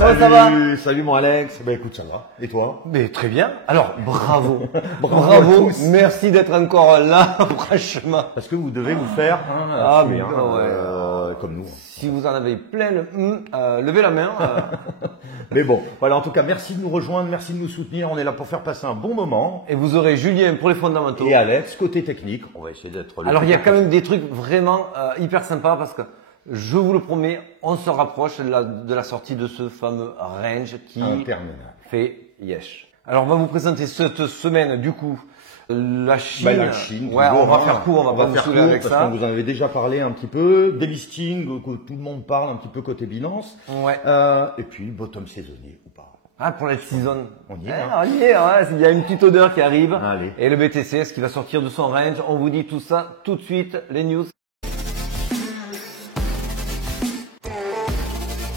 ça va? Salut mon Alex. Ben écoute, ça va. Et toi? Mais très bien. Alors, bravo. Bravo à tous. Merci d'être encore là, franchement. Parce que vous devez vous faire mais comme nous. Si vous en avez plein, levez la main. Mais bon, voilà, en tout cas, merci de nous rejoindre, merci de nous soutenir. On est là pour faire passer un bon moment. Et vous aurez Julien pour les fondamentaux. Et Alex, côté technique. On va essayer d'être... Alors, il y a quand même des trucs vraiment hyper sympas parce que je vous le promets, on se rapproche de la sortie de ce fameux range qui fait yesh. Alors, on va vous présenter cette semaine, du coup, la Chine. La Chine. Ouais, on va faire court, on va pas vous saouler avec parce ça. qu'on vous en avait déjà parlé un petit peu. Des listings que tout le monde parle un petit peu côté Binance. Ouais. Et puis, bottom saisonnier ou pas. Ah, pour la season. On y est. On y est, ouais. Il y a une petite odeur qui arrive. Allez. Et le BTC, est-ce qu'il va sortir de son range? On vous dit tout ça tout de suite, les news.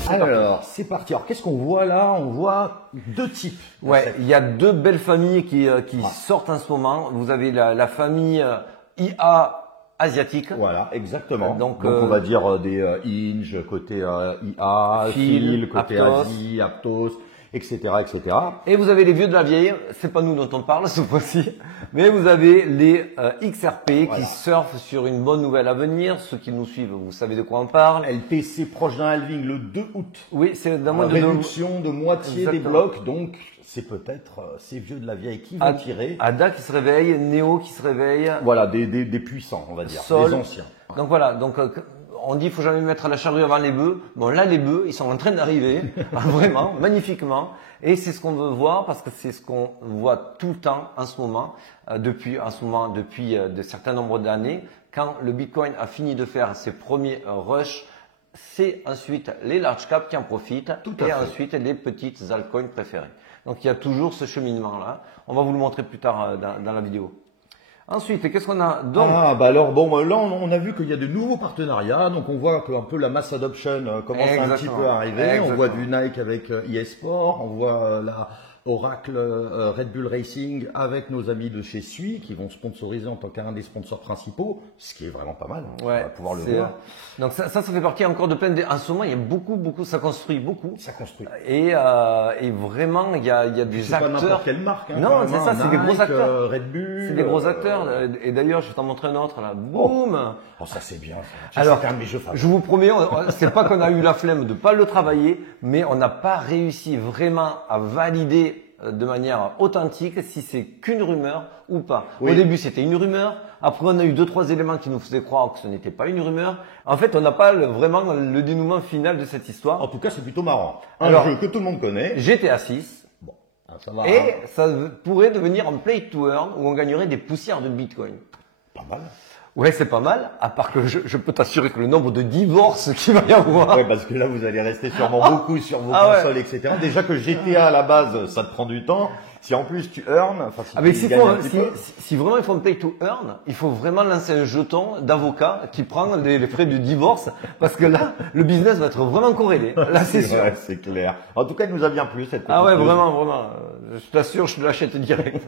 Alors, c'est parti. Alors, qu'est-ce qu'on voit là? On voit deux types. Ouais, il y a deux belles familles qui sortent en ce moment. Vous avez la famille IA asiatique. Voilà, exactement. Donc on va dire des Inge côté IA, Phil côté Aptos. Asie, Aptos, etc., etc. Et vous avez les vieux de la vieille. C'est pas nous dont on parle cette fois-ci, mais vous avez les XRP qui surfent sur une bonne nouvelle à venir. Ceux qui nous suivent, vous savez de quoi on parle. LTC proche d'un halving le 2 août. Oui, c'est dans moins de réduction de moitié des blocs, donc c'est peut-être ces vieux de la vieille qui vont tirer. ADA qui se réveille, Neo qui se réveille. Voilà, des puissants, on va dire, Sol. des anciens. Donc voilà, on dit il faut jamais mettre la charrue avant les bœufs. Bon là les bœufs ils sont en train d'arriver, vraiment magnifiquement. Et c'est ce qu'on veut voir parce que c'est ce qu'on voit tout le temps en ce moment, depuis de certains nombres d'années. Quand le Bitcoin a fini de faire ses premiers rushs, c'est ensuite les large caps qui en profitent et ensuite les petites altcoins préférées. Donc il y a toujours ce cheminement là. On va vous le montrer plus tard dans la vidéo. Ensuite, qu'est-ce qu'on a donc? Alors bon, là on a vu qu'il y a de nouveaux partenariats, donc on voit qu'un peu la mass adoption commence un petit peu à arriver. Exactement. On voit du Nike avec eSport, on voit la Oracle Red Bull Racing avec nos amis de chez Sui qui vont sponsoriser en tant qu'un des sponsors principaux, ce qui est vraiment pas mal. Ouais, on va pouvoir le voir. Donc ça fait partie encore de plein de... En ce moment, il y a beaucoup, ça construit beaucoup. Ça construit. Et vraiment, il y a des acteurs. C'est pas n'importe quelle marque. Hein, non, c'est ça, c'est des gros acteurs. Red Bull. C'est des gros acteurs. Et d'ailleurs, je vais t'en montrer un autre là. Boum. Oh, ça c'est bien. Ça. Alors, un de mes jeux favoris. je vous promets, c'est pas qu'on a eu la flemme de pas le travailler, mais on n'a pas réussi vraiment à valider de manière authentique si c'est qu'une rumeur ou pas. Oui. Au début, c'était une rumeur. Après, on a eu 2-3 éléments qui nous faisaient croire que ce n'était pas une rumeur. En fait, on n'a pas vraiment le dénouement final de cette histoire. En tout cas, c'est plutôt marrant. Alors, jeu que tout le monde connaît. GTA 6. Bon, ça va. Et ça pourrait devenir un play to earn où on gagnerait des poussières de Bitcoin. Pas mal. Ouais, c'est pas mal. À part que je peux t'assurer que le nombre de divorces qu'il va y avoir. Ouais, parce que là, vous allez rester sûrement beaucoup sur vos consoles, etc. Déjà que GTA à la base, ça te prend du temps. Si en plus tu earn, si vraiment il faut un play to earn, il faut vraiment lancer un jeton d'avocat qui prend les frais de divorce, parce que là, le business va être vraiment corrélé. Là, c'est sûr. Ouais, c'est clair. En tout cas, il nous a bien plu cette petite ouais, news. vraiment. Je t'assure, je te l'achète direct.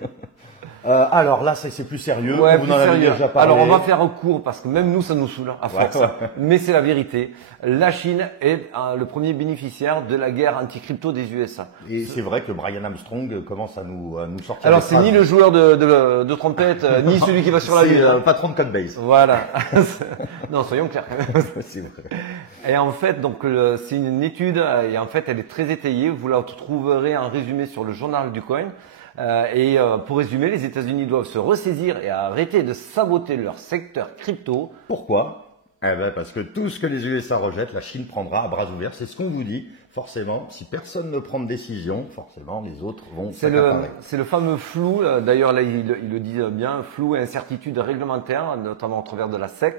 Alors là, c'est plus sérieux. Ouais, vous en avez déjà parlé. Alors on va faire court parce que même nous, ça nous saoule à force. Mais c'est la vérité. La Chine est le premier bénéficiaire de la guerre anti-crypto des USA. Et c'est vrai que Brian Armstrong commence à nous sortir. Alors c'est ni le joueur de trompette, ni celui qui va sur la lune. C'est le patron de Codebase. Voilà. Non, soyons clairs. C'est vrai. Et en fait, donc c'est une étude et en fait, elle est très étayée. Vous la trouverez en résumé sur le journal du coin. Pour résumer, les États-Unis doivent se ressaisir et arrêter de saboter leur secteur crypto. Pourquoi? Parce que tout ce que les USA rejettent, la Chine prendra à bras ouverts. C'est ce qu'on vous dit. Forcément, si personne ne prend de décision, forcément, les autres vont s'accaparer. C'est le fameux flou. D'ailleurs, là, il le dit bien, flou et incertitude réglementaire, notamment au travers de la SEC.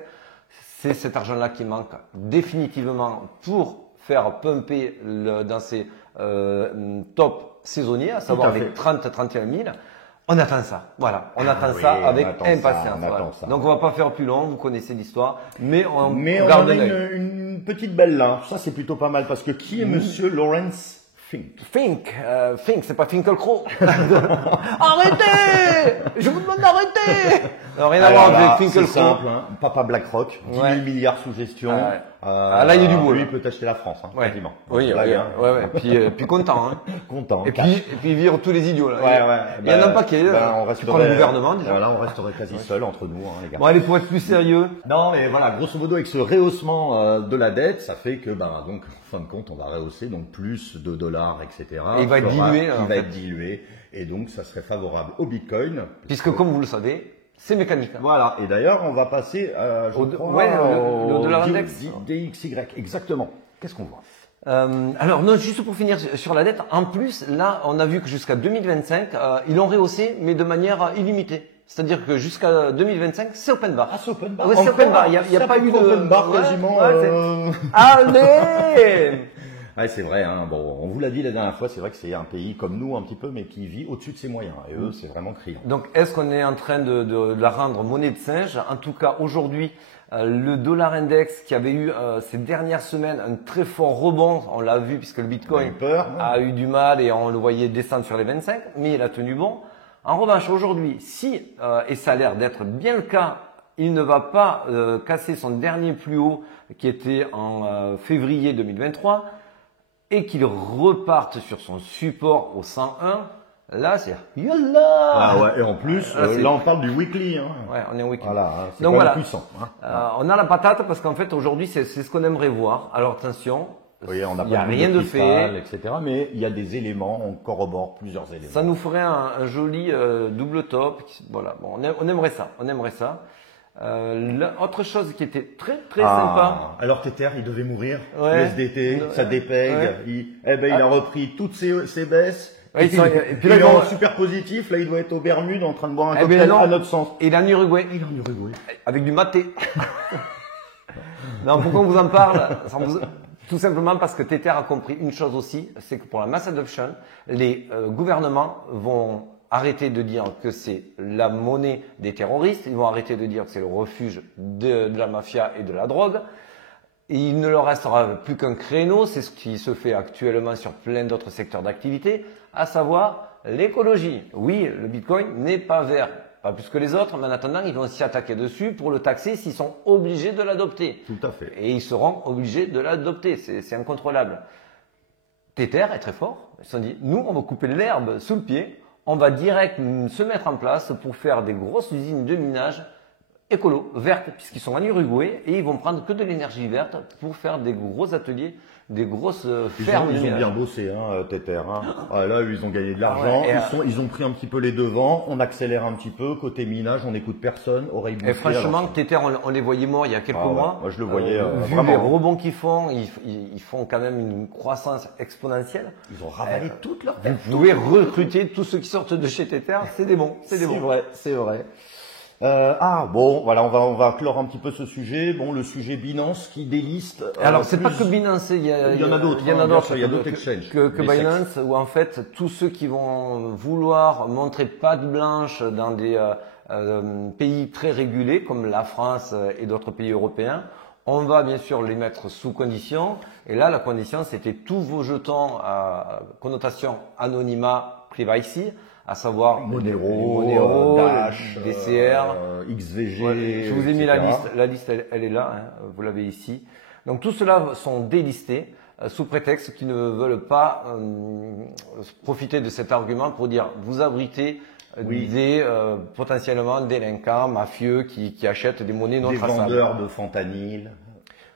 C'est cet argent-là qui manque définitivement pour faire pumper dans ces top saisonniers, à savoir les 30-31 000. On attend ça. Voilà. On attend ça avec impatience. Donc, on va pas faire plus long. Vous connaissez l'histoire. Mais on en a une petite belle là. Ça, c'est plutôt pas mal parce que qui est monsieur Lawrence Fink? Fink, c'est pas Finkelkraut. Arrêtez! Je vous demande d'arrêter! Alors, rien à voir avec Finkelkraut. C'est simple, hein. Papa BlackRock, 10 000 milliards sous gestion. là, il y a du boulot. Lui, il peut t'acheter la France, hein, Ouais. quasiment. Oui, Blague, hein. Puis content, hein. Content. Et cash. puis vire tous les idiots, là. Ouais. Il y en a un paquet, on tu prends le gouvernement, déjà. Voilà, on resterait quasi seul entre nous, hein, les gars. Bon, allez, pour être plus sérieux. Non, mais voilà, grosso modo, avec ce rehaussement de la dette, ça fait que, donc, en fin de compte, on va rehausser donc plus de dollars, etc. Et il va être dilué, là, Il en va fait. être dilué, et donc ça serait favorable au Bitcoin. Puisque, comme vous le savez, c'est mécanique. hein. Voilà, et d'ailleurs, on va passer, le dollar index. DXY, exactement. Qu'est-ce qu'on voit? Alors, non, juste pour finir sur la dette, en plus, là, on a vu que jusqu'à 2025, ils l'ont rehaussé, mais de manière illimitée. C'est-à-dire que jusqu'à 2025, c'est open bar. Ah, c'est open bar. Ouais, c'est open bar. Il y a pas eu de open bar Ouais, quasiment. Allez. Ouais, c'est vrai, hein. Bon, on vous l'a dit la dernière fois, c'est vrai que c'est un pays comme nous un petit peu, mais qui vit au-dessus de ses moyens. Et eux, c'est vraiment criant. Donc, est-ce qu'on est en train de la rendre monnaie de singe? En tout cas, aujourd'hui, le dollar index qui avait eu ces dernières semaines un très fort rebond, on l'a vu puisque le Bitcoin a eu du mal et on le voyait descendre sur les 25, mais il a tenu bon. En revanche, aujourd'hui, si, et ça a l'air d'être bien le cas, il ne va pas casser son dernier plus haut qui était en février 2023 et qu'il reparte sur son support au 101, là c'est yallah. Ah ouais, et en plus, là on parle du weekly. Hein. Ouais, on est en week-end. Voilà, c'est Donc quand voilà, même puissant. Hein. On a la patate parce qu'en fait aujourd'hui c'est ce qu'on aimerait voir. Alors attention, Oui, on n'a il n'y a pas de rien de cristal, fait. etc. Mais il y a des éléments, on corrobore plusieurs éléments. Ça nous ferait un joli double top. Voilà, bon, on aimerait ça. On aimerait ça. Autre chose qui était très très sympa. Alors Tether, il devait mourir. Ouais. Le SDT, ça dépègue. Ouais. Il a repris toutes ses baisses. Ouais, et puis là, il est ils vont- en super positif. Là, il doit être au Bermudes en train de boire un Eh cocktail ben non. à notre sens. Et il est en Uruguay Il est en Uruguay. avec du maté. Non, pourquoi on vous en parle? Tout simplement parce que Tether a compris une chose aussi, c'est que pour la mass adoption, les gouvernements vont arrêter de dire que c'est la monnaie des terroristes, ils vont arrêter de dire que c'est le refuge de la mafia et de la drogue. Et il ne leur restera plus qu'un créneau, c'est ce qui se fait actuellement sur plein d'autres secteurs d'activité, à savoir l'écologie. Oui, le Bitcoin n'est pas vert, pas plus que les autres, mais en attendant, ils vont s'y attaquer dessus pour le taxer s'ils sont obligés de l'adopter. Tout à fait. Et ils seront obligés de l'adopter, c'est incontrôlable. Tether est très fort, ils se sont dit, nous on va couper l'herbe sous le pied, on va direct se mettre en place pour faire des grosses usines de minage écolo, vertes, puisqu'ils sont en Uruguay et ils vont prendre que de l'énergie verte pour faire des gros ateliers, des grosses fermes de Ils ont minage. bien bossé, hein, Tether. Hein. Ah, là, ils ont gagné de l'argent. Ouais, et, Ils ont pris un petit peu les devants. On accélère un petit peu. Côté minage, on n'écoute personne. Oreille bouclée. Et franchement, Tether, on les voyait morts il y a quelques mois. Moi, je le voyais vu vraiment. les rebonds qu'ils font, ils font quand même une croissance exponentielle. Ils ont ravalé toute leur Vous tête. pouvez recruter tous ceux qui sortent de chez Tether, c'est des bons, c'est des bons. vrai, c'est vrai. Bon, voilà, on va clore un petit peu ce sujet. Bon, le sujet Binance qui déliste. Alors, c'est pas que Binance, il y en a d'autres. Il y en a d'autres. Il y a d'autres exchanges. Que Les Binance, où en fait, tous ceux qui vont vouloir montrer patte blanche dans des pays très régulés, comme la France et d'autres pays européens, on va bien sûr les mettre sous condition. Et là, la condition, c'était tous vos jetons à connotation anonymat privacy, à savoir Monero, Dash, DCR, XVG. Ouais, je vous ai mis la etc. liste. La liste, elle est là. Hein, vous l'avez ici. Donc tout cela sont délistés sous prétexte qu'ils ne veulent pas profiter de cet argument pour dire vous abritez des potentiellement délinquants, mafieux qui achètent des monnaies non Des traçables. vendeurs de fentanyl.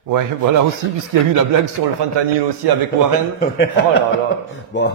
Ouais, voilà aussi, puisqu'il y a eu la blague sur le fentanyl aussi avec Warren. Oh là là. Bon,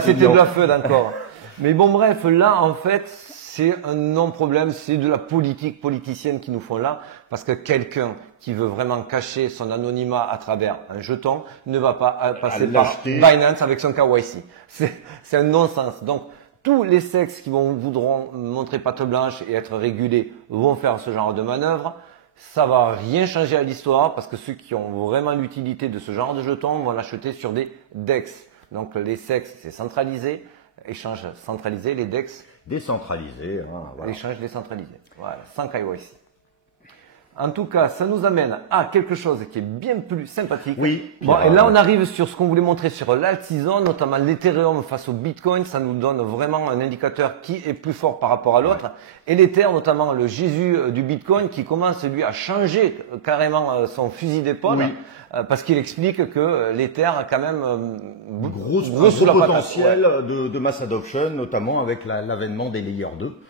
C'était de la feu encore. Mais bon, bref, là, en fait, c'est un non-problème, c'est de la politique politicienne qu'ils nous font là, parce que quelqu'un qui veut vraiment cacher son anonymat à travers un jeton ne va pas passer par Binance avec son KYC. C'est un non-sens. Donc, tous les sexes qui voudront montrer patte blanche et être régulés vont faire ce genre de manœuvre. Ça va rien changer à l'histoire, parce que ceux qui ont vraiment l'utilité de ce genre de jetons vont l'acheter sur des DEX. Donc, les sexes, c'est centralisé. Échange centralisé, les DEX décentralisé. Hein, voilà. échange décentralisé. Voilà, sans KYC. En tout cas, ça nous amène à quelque chose qui est bien plus sympathique. Oui. Bon, et là, on arrive sur ce qu'on voulait montrer sur l'alt season, notamment l'Ethereum face au Bitcoin. Ça nous donne vraiment un indicateur qui est plus fort par rapport à l'autre. Et l'Ether, notamment le Jésus du Bitcoin, qui commence lui à changer carrément son fusil d'épaule. Oui. Parce qu'il explique que l'Ether a quand même gros sous la patate. potentiel de mass adoption, notamment avec l'avènement des Layer 2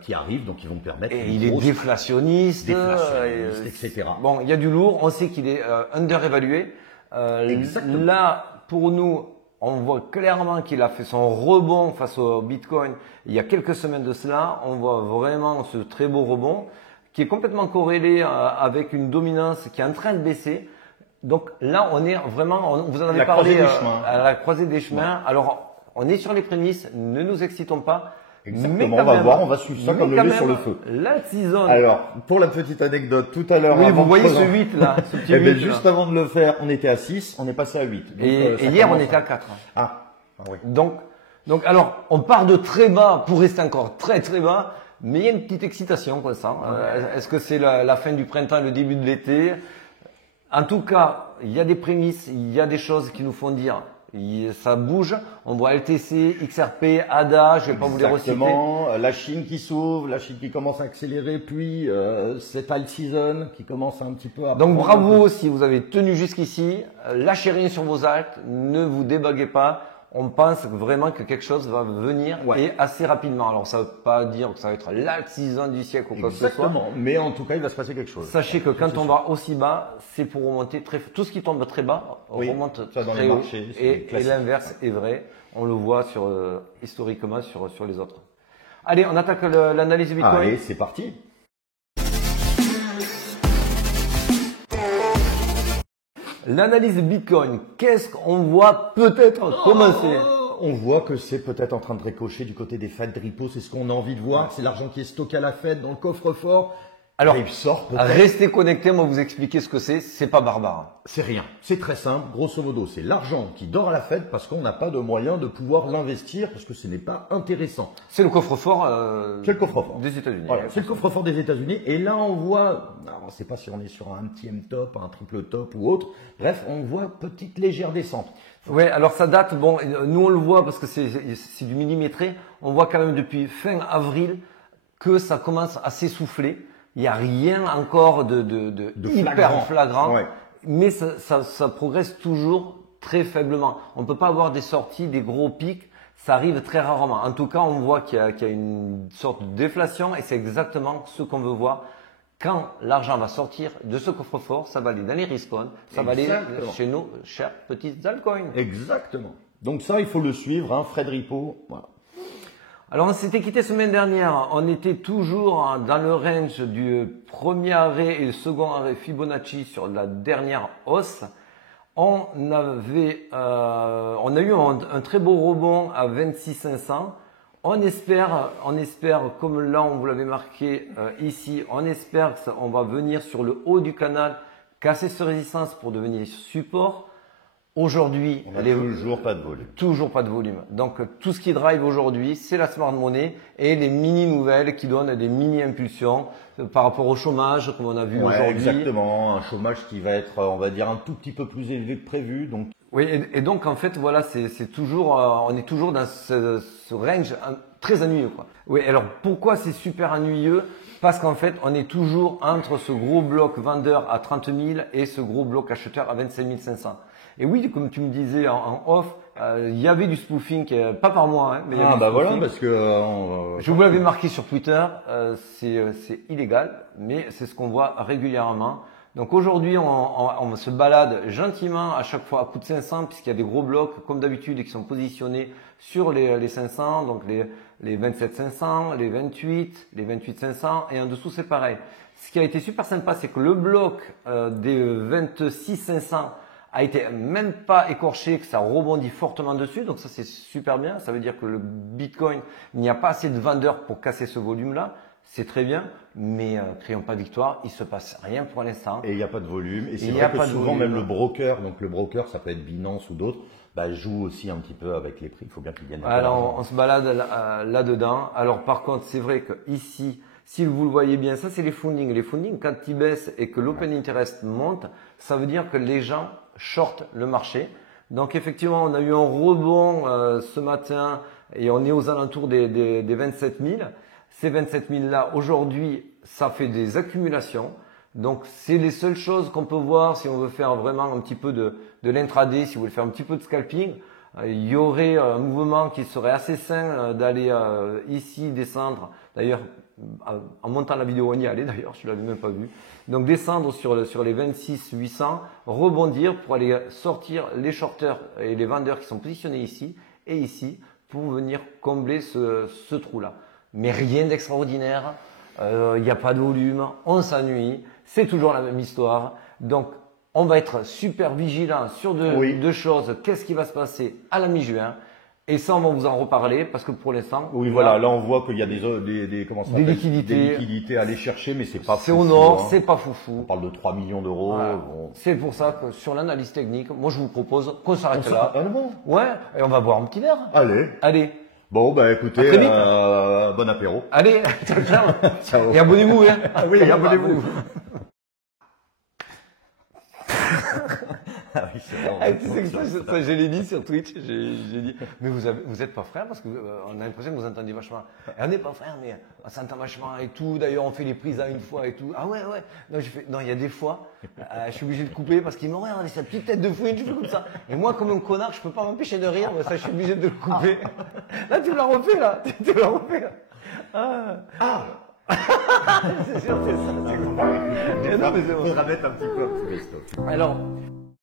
qui arrivent, donc ils vont permettre. Et il est déflationniste, etc. Bon, il y a du lourd. On sait qu'il est underévalué. Exactement. Là, pour nous, on voit clairement qu'il a fait son rebond face au Bitcoin il y a quelques semaines de cela. On voit vraiment ce très beau rebond qui est complètement corrélé avec une dominance qui est en train de baisser. Donc là, on est vraiment, vous en avez parlé à la croisée des chemins. Alors, on est sur les prémices, ne nous excitons pas. Exactement, on va voir, on va suivre ça comme le lait sur le feu. L'alt season. Alors, pour la petite anecdote, tout à l'heure, oui, vous voyez ce 8 là, ce petit 8, juste avant de le faire, on était à 6, on est passé à 8. Donc, et hier, on était à 4. Ah oui. Donc, alors, on part de très bas pour rester encore très très bas, mais il y a une petite excitation comme ça. Est-ce que c'est la fin du printemps, le début de l'été? En tout cas, il y a des prémices, il y a des choses qui nous font dire ça bouge. On voit LTC, XRP, ADA, je vais pas vous les reciter. Exactement. La Chine qui s'ouvre, la Chine qui commence à accélérer, puis cette alt season qui commence un petit peu à. Donc bravo si vous avez tenu jusqu'ici. Lâchez rien sur vos alts, ne vous débaguez pas. On pense vraiment que quelque chose va venir et assez rapidement. Alors ça ne veut pas dire que ça va être l'alt season du siècle ou quoi que ce soit. Exactement, mais en tout cas il va se passer quelque chose. Sachez que quand on va aussi bas, c'est pour remonter très. Tout ce qui tombe très bas remonte très haut. Et l'inverse est vrai. On le voit historiquement sur les autres. Allez, on attaque l'analyse du Bitcoin. Allez, c'est parti. L'analyse de Bitcoin, qu'est-ce qu'on voit peut-être commencer? On voit que c'est peut-être en train de ricocher du côté des Fed Repo, c'est ce qu'on a envie de voir, c'est l'argent qui est stocké à la Fed dans le coffre-fort. Alors, il sort restez connectés, moi vous expliquer ce que c'est pas barbare. C'est rien, c'est très simple, grosso modo, c'est l'argent qui dort à la Fed parce qu'on n'a pas de moyen de pouvoir l'investir, parce que ce n'est pas intéressant. C'est le coffre-fort des États-Unis. Voilà, c'est le coffre-fort des États-Unis, et là on voit, on ne sait pas si on est sur un petit M-top, un triple top ou autre, bref, on voit petite légère descente. Ouais, alors ça date, bon, nous on le voit parce que c'est du millimétré, on voit quand même depuis fin avril que ça commence à s'essouffler. Il n'y a rien encore de hyper flagrant, mais ça progresse toujours très faiblement. On ne peut pas avoir des sorties, des gros pics, ça arrive très rarement. En tout cas, on voit qu'il y a une sorte de déflation et c'est exactement ce qu'on veut voir. Quand l'argent va sortir de ce coffre-fort, ça va aller dans les risk-on, ça va aller chez nos chers petits altcoins. Exactement. Donc ça, il faut le suivre, Fred Repo, voilà. Alors, on s'était quitté semaine dernière. On était toujours dans le range du premier arrêt et le second arrêt Fibonacci sur la dernière hausse. On a eu un très beau rebond à 26 500. On espère, comme là on vous l'avait marqué ici, on espère qu'on va venir sur le haut du canal, casser cette résistance pour devenir support. Aujourd'hui, on n'a toujours pas de volume. Toujours pas de volume. Donc tout ce qui drive aujourd'hui, c'est la smart money et les mini nouvelles qui donnent des mini impulsions par rapport au chômage, comme on a vu aujourd'hui. Exactement, un chômage qui va être, on va dire, un tout petit peu plus élevé que prévu. Donc. Oui, et donc en fait, voilà, c'est toujours, on est toujours dans ce range très ennuyeux, quoi. Oui, alors pourquoi c'est super ennuyeux? Parce qu'en fait, on est toujours entre ce gros bloc vendeur à 30 000 et ce gros bloc acheteur à 25 500. Et oui, comme tu me disais en off, il y avait du spoofing, pas par moi, mais il y avait du spoofing. Voilà, parce que je vous l'avais marqué sur Twitter, c'est illégal, mais c'est ce qu'on voit régulièrement. Donc aujourd'hui, on se balade gentiment à chaque fois à coup de 500, puisqu'il y a des gros blocs, comme d'habitude, qui sont positionnés sur les 500, donc les 27 500, les 28, les 28 500, et en dessous c'est pareil. Ce qui a été super sympa, c'est que le bloc des 26 500 a été même pas écorché, que ça rebondit fortement dessus, donc ça c'est super bien. Ça veut dire que le Bitcoin, il n'y a pas assez de vendeurs pour casser ce volume-là. C'est très bien, mais crions pas victoire, il se passe rien pour l'instant. Et il n'y a pas de volume. Et c'est vrai que souvent même le broker, donc le broker, ça peut être Binance ou d'autres, joue aussi un petit peu avec les prix. Il faut bien qu'ils gagnent. Alors on se balade là-dedans. Alors par contre, c'est vrai que ici, Si vous le voyez bien, ça c'est les fundings. Les fundings, quand ils baissent et que l'open interest monte, ça veut dire que les gens shortent le marché. Donc effectivement, on a eu un rebond ce matin et on est aux alentours des 27 000. Ces 27 000 là, aujourd'hui, ça fait des accumulations. Donc c'est les seules choses qu'on peut voir si on veut faire vraiment un petit peu de l'intraday, si vous voulez faire un petit peu de scalping. Il y aurait un mouvement qui serait assez sain d'aller ici descendre. D'ailleurs, en montant la vidéo, on y allait d'ailleurs, je ne l'avais même pas vu. Donc descendre sur les 26 800, rebondir pour aller sortir les shorters et les vendeurs qui sont positionnés ici et ici pour venir combler ce trou-là. Mais rien d'extraordinaire, il n'y a pas de volume, on s'ennuie, c'est toujours la même histoire. Donc on va être super vigilant sur deux choses. Qu'est-ce qui va se passer à la mi-juin? Et ça, on va vous en reparler parce que pour l'instant. Oui, voilà. Là, on voit qu'il y a des liquidités à aller chercher, mais c'est pas c'est foufou. au nord, hein. c'est pas foufou. On parle de 3 millions d'euros. Voilà. Bon. C'est pour ça que sur l'analyse technique, moi, je vous propose qu'on s'arrête là. Ah bon. Ouais. Et on va boire un petit verre. Allez. Allez. Bon, bah écoutez, À très vite. bon apéro. Allez. Ciao, ciao. Ciao. Et abonnez-vous, hein. Ah oui, abonnez-vous. Ah oui, c'est vrai. Ah, tu sais que ça, je l'ai dit sur Twitch. J'ai dit, mais vous êtes pas frères parce que on a l'impression que vous entendez vachement. Et on n'est pas frères, mais on s'entend vachement et tout. D'ailleurs, on fait les prises à une fois et tout. Ah ouais, ouais. Non, il y a des fois, je suis obligé de couper parce qu'il me regarde sa petite tête de fouine, je fais comme ça. Et moi, comme un connard, je peux pas m'empêcher de rire, mais ça, je suis obligé de le couper. Là, tu me l'as refait, là. Tu me l'as refait, là. C'est sûr, c'est ça. On va mettre un petit peu un petit best-of. Alors,